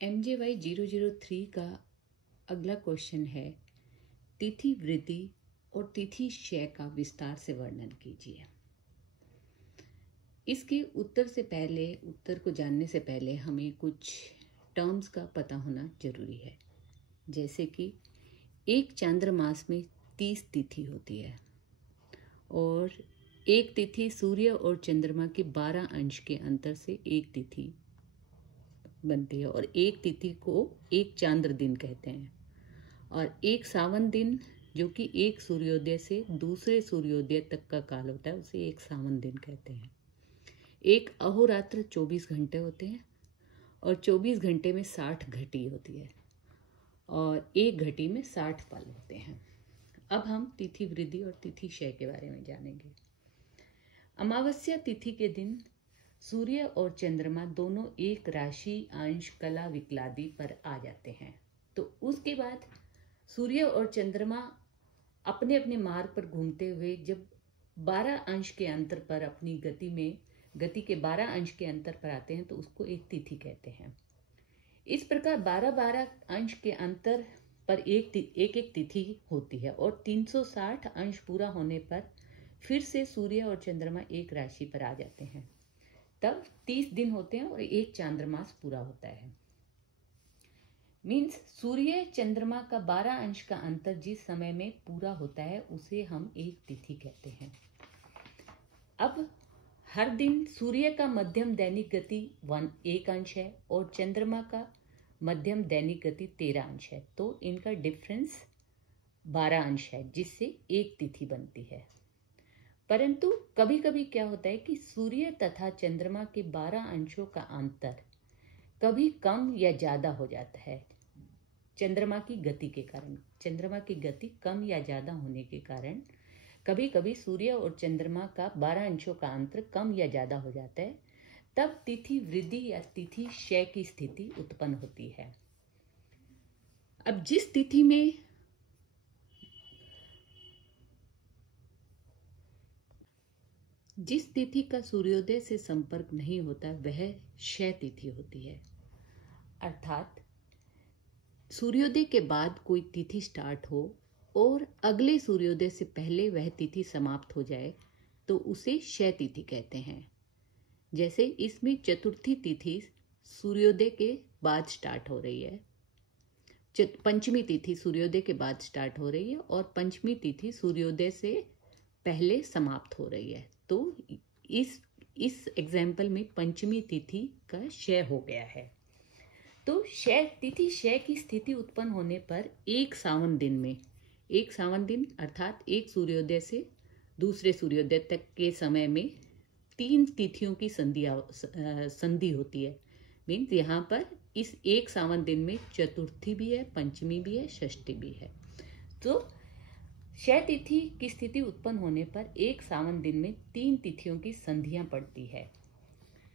MJY 003 का अगला question है, तिथि वृद्धि और तिथि क्षय का विस्तार से वर्णन कीजिए। इसके उत्तर को जानने से पहले हमें कुछ टर्म्स का पता होना जरूरी है। जैसे कि एक चांद्रमास में 30 तिथि होती है और एक तिथि सूर्य और चंद्रमा के 12 अंश के अंतर से एक तिथि बनती है और एक तिथि को एक चांद्र दिन कहते हैं। और एक सावन दिन जो कि एक सूर्योदय से दूसरे सूर्योदय तक का काल होता है उसे एक सावन दिन कहते हैं। एक अहोरात्र 24 घंटे होते हैं और 24 घंटे में 60 घटी होती है और एक घटी में 60 पल होते हैं। अब हम तिथि वृद्धि और तिथि क्षय के बारे में जानेंगे। अमावस्या तिथि के दिन सूर्य और चंद्रमा दोनों एक राशि अंश कला विकलादि पर आ जाते हैं। तो उसके बाद सूर्य और चंद्रमा अपने अपने मार्ग पर घूमते हुए जब 12 अंश के अंतर पर अपनी गति के 12 अंश के अंतर पर आते हैं तो उसको एक तिथि कहते हैं। इस प्रकार 12-12 अंश के अंतर पर एक एक तिथि होती है और 360 अंश पूरा होने पर फिर से सूर्य और चंद्रमा एक राशि पर आ जाते हैं। तब 30 दिन होते हैं और एक चांद्रमास पूरा होता है। मीन्स सूर्य चंद्रमा का 12 अंश का अंतर जिस समय में पूरा होता है उसे हम एक तिथि कहते हैं। अब हर दिन सूर्य का मध्यम दैनिक गति 1 अंश है और चंद्रमा का मध्यम दैनिक गति 13 अंश है, तो इनका डिफरेंस 12 अंश है जिससे एक तिथि बनती है। परंतु कभी कभी क्या होता है कि सूर्य तथा चंद्रमा के 12 अंशों का अंतर कभी कम या ज्यादा हो जाता है चंद्रमा की गति के कारण। चंद्रमा की गति कम या ज्यादा होने के कारण कभी कभी सूर्य और चंद्रमा का 12 अंशों का अंतर कम या ज्यादा हो जाता है। तब तिथि वृद्धि या तिथि क्षय की स्थिति उत्पन्न होती है। अब जिस तिथि का सूर्योदय से संपर्क नहीं होता वह क्षय तिथि होती है। अर्थात सूर्योदय के बाद कोई तिथि स्टार्ट हो और अगले सूर्योदय से पहले वह तिथि समाप्त हो जाए तो उसे क्षय तिथि कहते हैं। जैसे इसमें चतुर्थी तिथि सूर्योदय के बाद स्टार्ट हो रही है, पंचमी तिथि सूर्योदय के बाद स्टार्ट हो रही है और पंचमी तिथि सूर्योदय से पहले समाप्त हो रही है। तो इस एग्जाम्पल में पंचमी तिथि का क्षय हो गया है। तो तिथि क्षय की स्थिति उत्पन्न होने पर एक सावन दिन अर्थात एक सूर्योदय से दूसरे सूर्योदय तक के समय में 3 तिथियों की संधि होती है। मीन्स यहाँ पर इस एक सावन दिन में चतुर्थी भी है, पंचमी भी है, षष्ठी भी है। तो क्षय तिथि की स्थिति उत्पन्न होने पर एक सावन दिन में 3 तिथियों की संधियां पड़ती है,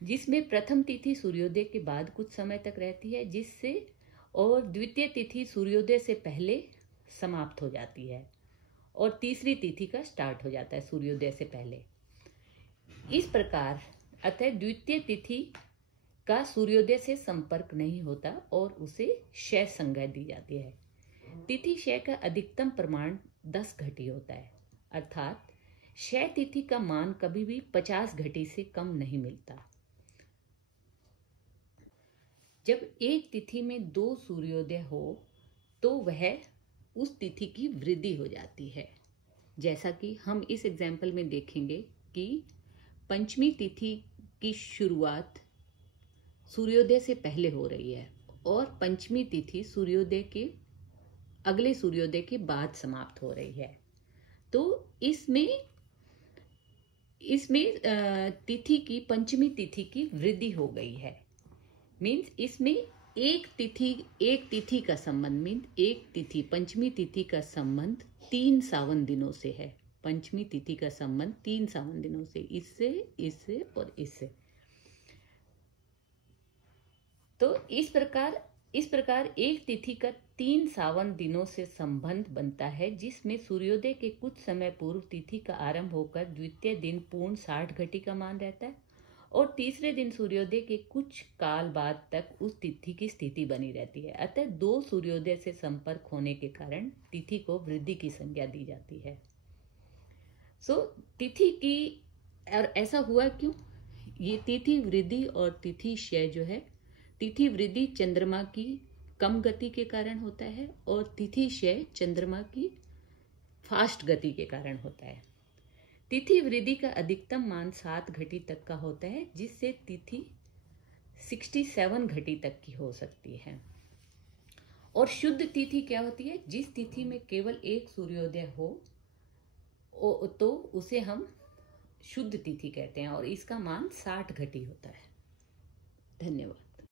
जिसमें प्रथम तिथि सूर्योदय के बाद कुछ समय तक रहती है जिससे और द्वितीय तिथि सूर्योदय से पहले समाप्त हो जाती है और तीसरी तिथि का स्टार्ट हो जाता है सूर्योदय से पहले। इस प्रकार अतः द्वितीय तिथि का सूर्योदय से संपर्क नहीं होता और उसे क्षय संज्ञा दी जाती है। तिथि क्षय का अधिकतम प्रमाण 10 घटी होता है, अर्थात क्षय तिथि का मान कभी भी 50 घटी से कम नहीं मिलता। जब एक तिथि में 2 सूर्योदय हो तो वह उस तिथि की वृद्धि हो जाती है। जैसा कि हम इस एग्जाम्पल में देखेंगे कि पंचमी तिथि की शुरुआत सूर्योदय से पहले हो रही है और पंचमी तिथि सूर्योदय के अगले सूर्योदय के बाद समाप्त हो रही है। तो इसमें पंचमी तिथि की वृद्धि हो गई है। मीन्स इसमें एक तिथि का संबंध पंचमी तिथि का संबंध 3 सावन दिनों से है। पंचमी तिथि का संबंध 3 सावन दिनों से, इससे और इससे। तो इस प्रकार एक तिथि का 3 सावन दिनों से संबंध बनता है, जिसमें सूर्योदय के कुछ समय पूर्व तिथि का आरंभ होकर द्वितीय दिन पूर्ण 60 घटी का मान रहता है और तीसरे दिन सूर्योदय के कुछ काल बाद तक उस तिथि की स्थिति बनी रहती है। अतः 2 सूर्योदय से संपर्क होने के कारण तिथि को वृद्धि की संज्ञा दी जाती है। तिथि की, और ऐसा हुआ क्यों? ये तिथि वृद्धि और तिथि क्षय जो है, तिथि वृद्धि चंद्रमा की कम गति के कारण होता है और तिथि क्षय चंद्रमा की फास्ट गति के कारण होता है। तिथि वृद्धि का अधिकतम मान 7 घटी तक का होता है, जिससे तिथि 67 घटी तक की हो सकती है। और शुद्ध तिथि क्या होती है? जिस तिथि में केवल एक सूर्योदय हो तो उसे हम शुद्ध तिथि कहते हैं और इसका मान 60 घटी होता है। धन्यवाद।